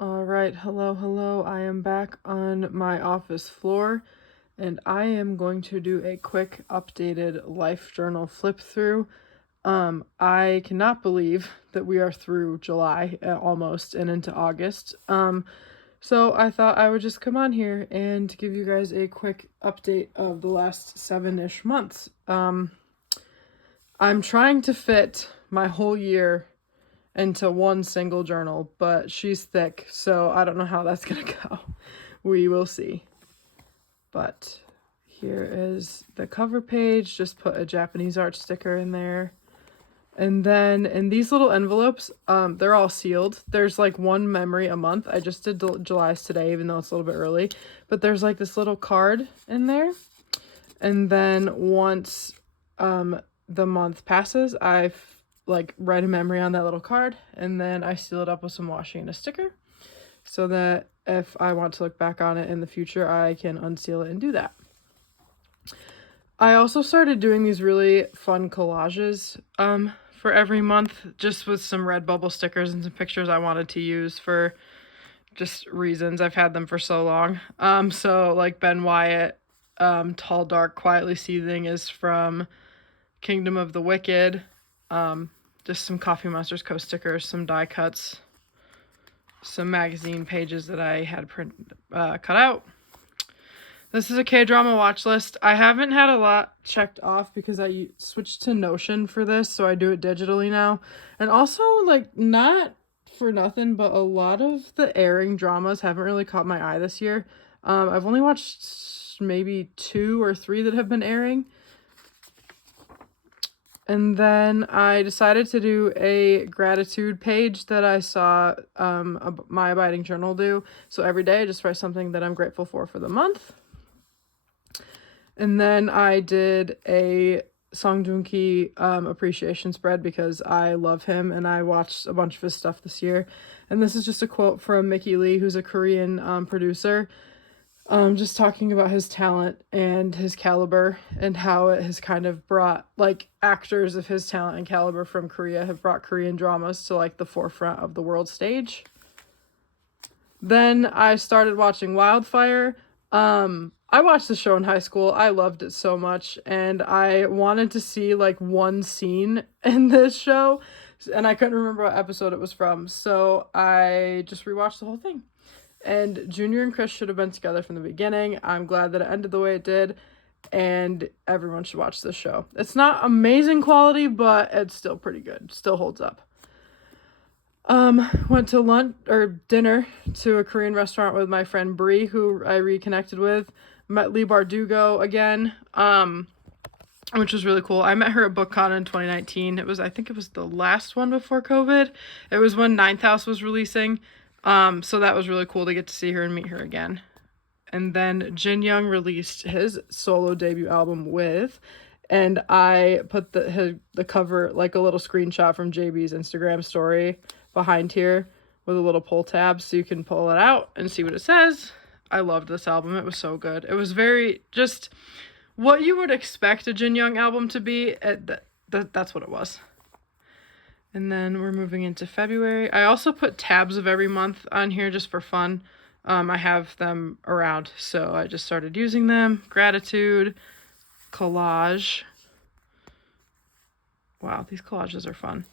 All right, hello. I am back on my office floor and I am going to do a quick updated life journal flip through. I cannot believe that we are through July almost and into August. So I thought I would just come on here and give you guys a quick update of the last 7-ish months. I'm trying to fit my whole year into one single journal, but she's thick, so I don't know how that's gonna go. We will see. But here is the cover page. Just put a Japanese art sticker in there. And then in these little envelopes, they're all sealed. There's like one memory a month. I just did July's today, even though it's a little bit early. But there's like this little card in there. And then once the month passes, I like write a memory on that little card, and then I seal it up with some washi and a sticker, so that if I want to look back on it in the future, I can unseal it and do that. I also started doing these really fun collages for every month, just with some Redbubble stickers and some pictures I wanted to use for just reasons. I've had them for so long. So like Ben Wyatt, Tall, Dark, Quietly Seething is from Kingdom of the Wicked. Just some Coffee Monsters Co. stickers, some die cuts, some magazine pages that I had cut out. This is a K-drama watch list. I haven't had a lot checked off because I switched to Notion for this, so I do it digitally now. And also, like, not for nothing, but a lot of the airing dramas haven't really caught my eye this year. I've only watched maybe 2 or 3 that have been airing. And then I decided to do a gratitude page that I saw My Abiding Journal do. So every day I just write something that I'm grateful for the month. And then I did a Song Joong Ki appreciation spread because I love him and I watched a bunch of his stuff this year. And this is just a quote from Mickey Lee, who's a Korean producer. Just talking about his talent and his caliber and how it has kind of brought, like, actors of his talent and caliber from Korea have brought Korean dramas to, like, the forefront of the world stage. Then I started watching Wildfire. I watched the show in high school. I loved it so much, and I wanted to see, like, one scene in this show, and I couldn't remember what episode it was from, so I just rewatched the whole thing. And Junior and Chris should have been together from the beginning. I'm glad that it ended the way it did. And everyone should watch this show. It's not amazing quality, but it's still pretty good. Still holds up. Went to lunch or dinner to a Korean restaurant with my friend Bree, who I reconnected with. Met Lee Bardugo again, which was really cool. I met her at BookCon in 2019. I think it was the last one before COVID. It was when Ninth House was releasing. So that was really cool to get to see her and meet her again. And then Jin Young released his solo debut album With, and I put the cover, like a little screenshot from JB's Instagram story behind here with a little pull tab so you can pull it out and see what it says. I loved this album. It was so good. It was very just what you would expect a Jin Young album to be. That's what it was. And then we're moving into February. I also put tabs of every month on here just for fun. I have them around, so I just started using them. Gratitude, collage. Wow, these collages are fun.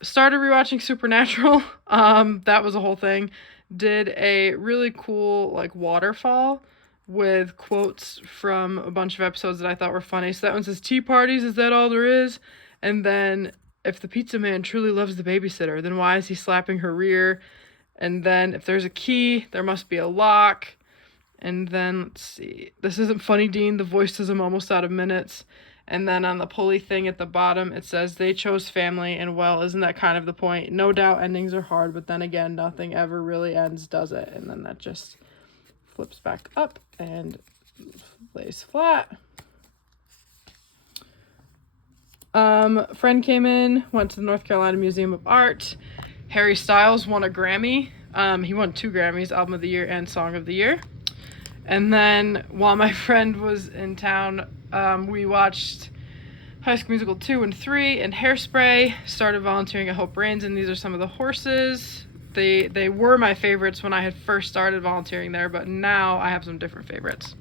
Started rewatching Supernatural. That was a whole thing. Did a really cool, like, waterfall with quotes from a bunch of episodes that I thought were funny. So that one says, "Tea parties, is that all there is?" And then, "If the pizza man truly loves the babysitter, then why is he slapping her rear?" And then, "If there's a key, there must be a lock." And then, let's see. "This isn't funny, Dean. The voice says I'm almost out of minutes." And then on the pulley thing at the bottom, it says, "They chose family, and well, isn't that kind of the point? No doubt endings are hard, but then again, nothing ever really ends, does it?" And then that just flips back up and lays flat. Friend came in, went to the North Carolina Museum of Art. Harry Styles won a Grammy. He won 2 Grammys, Album of the Year and Song of the Year. And then while my friend was in town, we watched High School Musical 2 and 3 and Hairspray. Started volunteering at Hope Rains, and these are some of the horses. They were my favorites when I had first started volunteering there, but now I have some different favorites.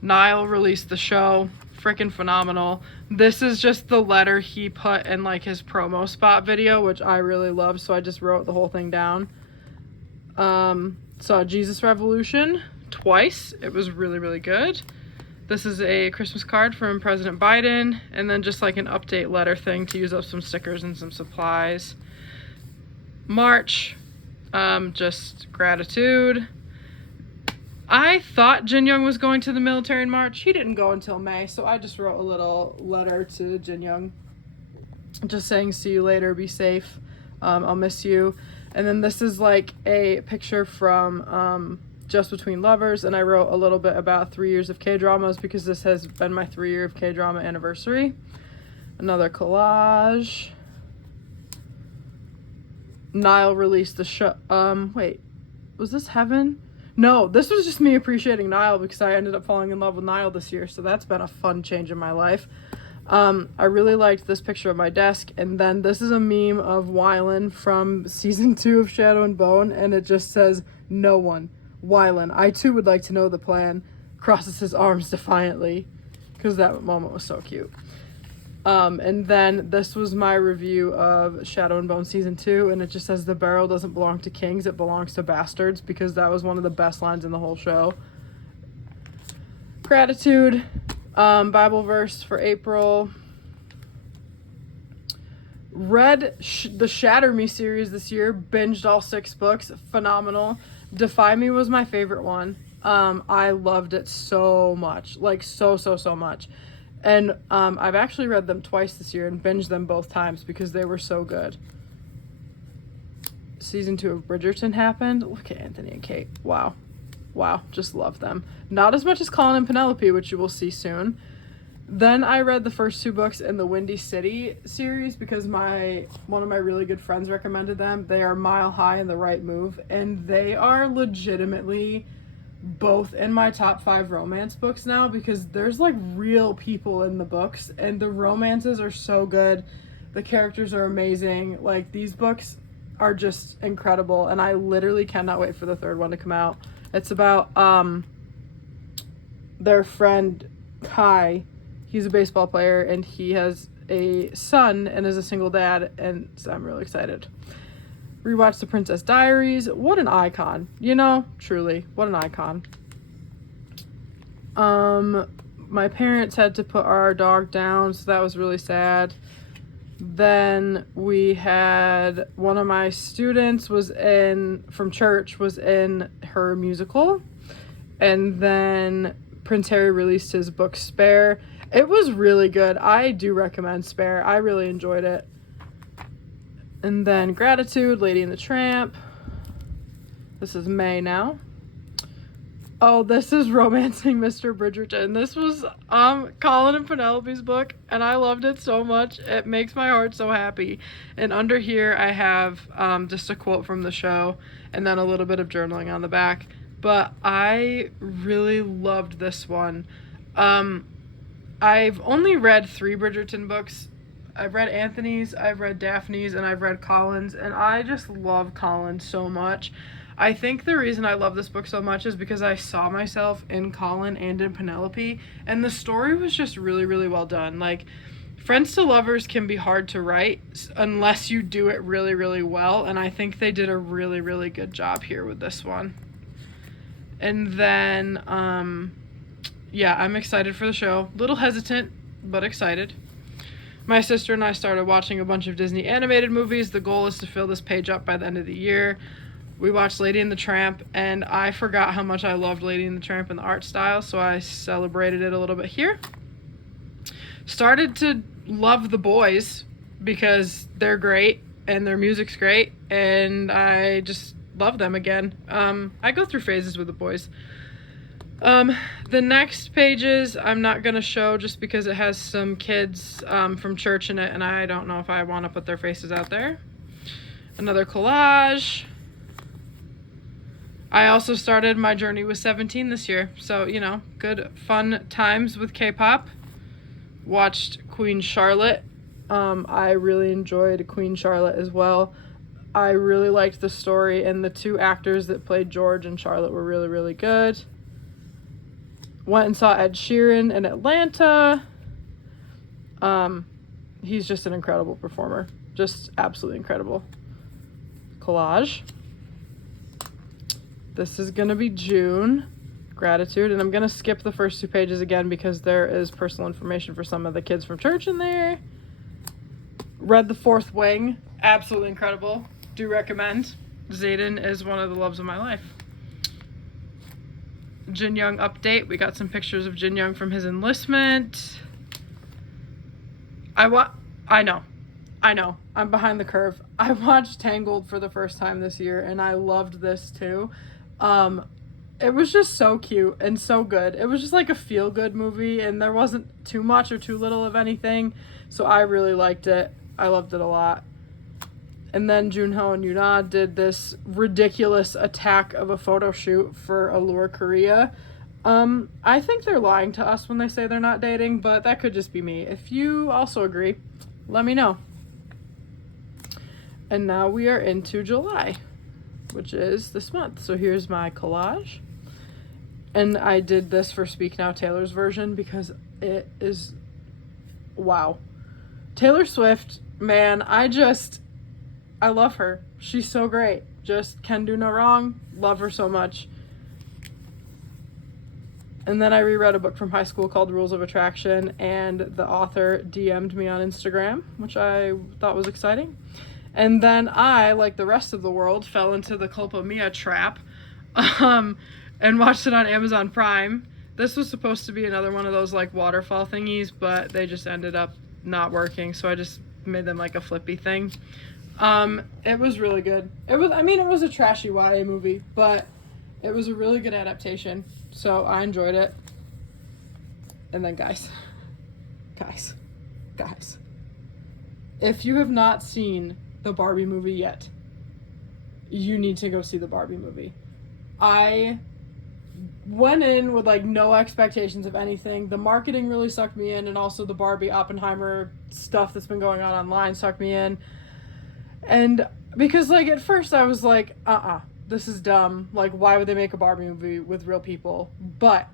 Niall released the show. Freaking phenomenal. This is just the letter he put in like his promo spot video, which I really love, so I just wrote the whole thing down. Saw Jesus Revolution twice. It was really, really good. This is a Christmas card from President Biden, and then just like an update letter thing to use up some stickers and some supplies. March, just gratitude. I thought Jin Young was going to the military in March. He didn't go until May, so I just wrote a little letter to Jin Young, just saying, see you later, be safe, I'll miss you. And then this is like a picture from Just Between Lovers, and I wrote a little bit about 3 years of K-dramas because this has been my 3-year of K-drama anniversary. Another collage. Niall released the show. Wait, was this Heaven? No, this was just me appreciating Niall because I ended up falling in love with Niall this year, so that's been a fun change in my life. I really liked this picture of my desk, and then this is a meme of Wylan from season 2 of Shadow and Bone, and it just says, no one. Wylan, I too would like to know the plan. Crosses his arms defiantly, because that moment was so cute. And then this was my review of Shadow and Bone season 2, and it just says the barrel doesn't belong to kings, it belongs to bastards, because that was one of the best lines in the whole show. Gratitude, Bible verse for April. Read the Shatter Me series this year, binged all 6 books, phenomenal. Defy Me was my favorite one. I loved it so much, like so much. And I've actually read them twice this year and binged them both times because they were so good. Season 2 of Bridgerton happened. Look at Anthony and Kate. Wow. Just love them. Not as much as Colin and Penelope, which you will see soon. Then I read the first 2 books in the Windy City series because one of my really good friends recommended them. They are Mile High and The Right Move, and they are legitimately both in my top 5 romance books now because there's like real people in the books and the romances are so good. The characters are amazing. Like, these books are just incredible, and I literally cannot wait for the 3rd one to come out. It's about their friend Kai. He's a baseball player and he has a son and is a single dad, and so I'm really excited. Rewatched The Princess Diaries. What an icon. You know, truly, what an icon. My parents had to put our dog down, so that was really sad. Then we had one of my students from church was in her musical. And then Prince Harry released his book Spare. It was really good. I do recommend Spare. I really enjoyed it. And then Gratitude, Lady and the Tramp. This is May now. Oh, this is Romancing Mr. Bridgerton. This was Colin and Penelope's book, and I loved it so much. It makes my heart so happy. And under here I have just a quote from the show and then a little bit of journaling on the back. But I really loved this one. I've only read 3 Bridgerton books. I've read Anthony's, I've read Daphne's, and I've read Colin's, and I just love Colin so much. I think the reason I love this book so much is because I saw myself in Colin and in Penelope, and the story was just really, really well done. Like, Friends to Lovers can be hard to write unless you do it really, really well, and I think they did a really, really good job here with this one. And then, yeah, I'm excited for the show. Little hesitant, but excited. My sister and I started watching a bunch of Disney animated movies. The goal is to fill this page up by the end of the year. We watched Lady and the Tramp, and I forgot how much I loved Lady and the Tramp and the art style, so I celebrated it a little bit here. Started to love The Boys because they're great and their music's great, and I just love them again. I go through phases with The Boys. The next pages I'm not going to show just because it has some kids from church in it, and I don't know if I want to put their faces out there. Another collage. I also started my journey with 17 this year, so, you know, good fun times with K-pop. Watched Queen Charlotte. I really enjoyed Queen Charlotte as well. I really liked the story, and the two actors that played George and Charlotte were really, really good. Went and saw Ed Sheeran in Atlanta. He's just an incredible performer. Just absolutely incredible. Collage. This is going to be June. Gratitude. And I'm going to skip the first 2 pages again because there is personal information for some of the kids from church in there. Read The Fourth Wing. Absolutely incredible. Do recommend. Zayden is one of the loves of my life. Jin Young update. We got some pictures of Jin Young from his enlistment. I know. I'm behind the curve. I watched Tangled for the first time this year, and I loved this too. It was just so cute and so good. It was just like a feel-good movie, and there wasn't too much or too little of anything, so I really liked it. I loved it a lot. And then Junho and Yuna did this ridiculous attack of a photo shoot for Allure Korea. I think they're lying to us when they say they're not dating, but that could just be me. If you also agree, let me know. And now we are into July, which is this month. So here's my collage. And I did this for Speak Now Taylor's version because it is, wow. Taylor Swift, man, I love her. She's so great. Just can do no wrong. Love her so much. And then I reread a book from high school called Rules of Attraction, and the author DM'd me on Instagram, which I thought was exciting. And then I, like the rest of the world, fell into the Culpa Mia trap and watched it on Amazon Prime. This was supposed to be another one of those like waterfall thingies, but they just ended up not working, so I just made them like a flippy thing. It was really good. It was a trashy YA movie, but it was a really good adaptation, so I enjoyed it. And then guys, if you have not seen the Barbie movie yet, you need to go see the Barbie movie. I went in with like no expectations of anything. The marketing really sucked me in, and also the Barbie Oppenheimer stuff that's been going on online sucked me in. And because like at first I was like, this is dumb. Like, why would they make a Barbie movie with real people? But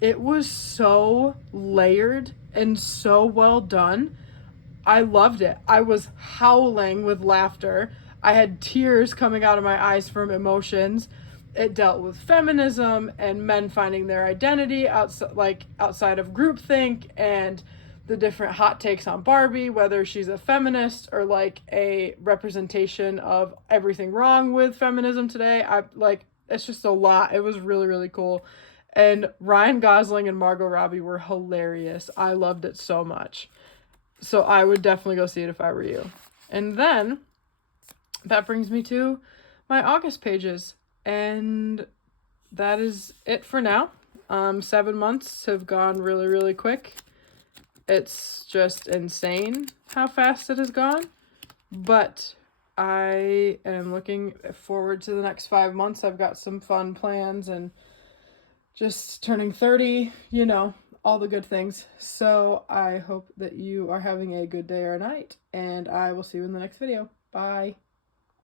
it was so layered and so well done. I loved it. I was howling with laughter. I had tears coming out of my eyes from emotions. It dealt with feminism and men finding their identity outside of groupthink, and the different hot takes on Barbie, whether she's a feminist or like a representation of everything wrong with feminism today. It's just a lot. It was really, really cool. And Ryan Gosling and Margot Robbie were hilarious. I loved it so much. So I would definitely go see it if I were you. And then that brings me to my August pages. And that is it for now. 7 months have gone really, really quick. It's just insane how fast it has gone. But I am looking forward to the next 5 months. I've got some fun plans and just turning 30, all the good things. So I hope that you are having a good day or night, and I will see you in the next video. Bye.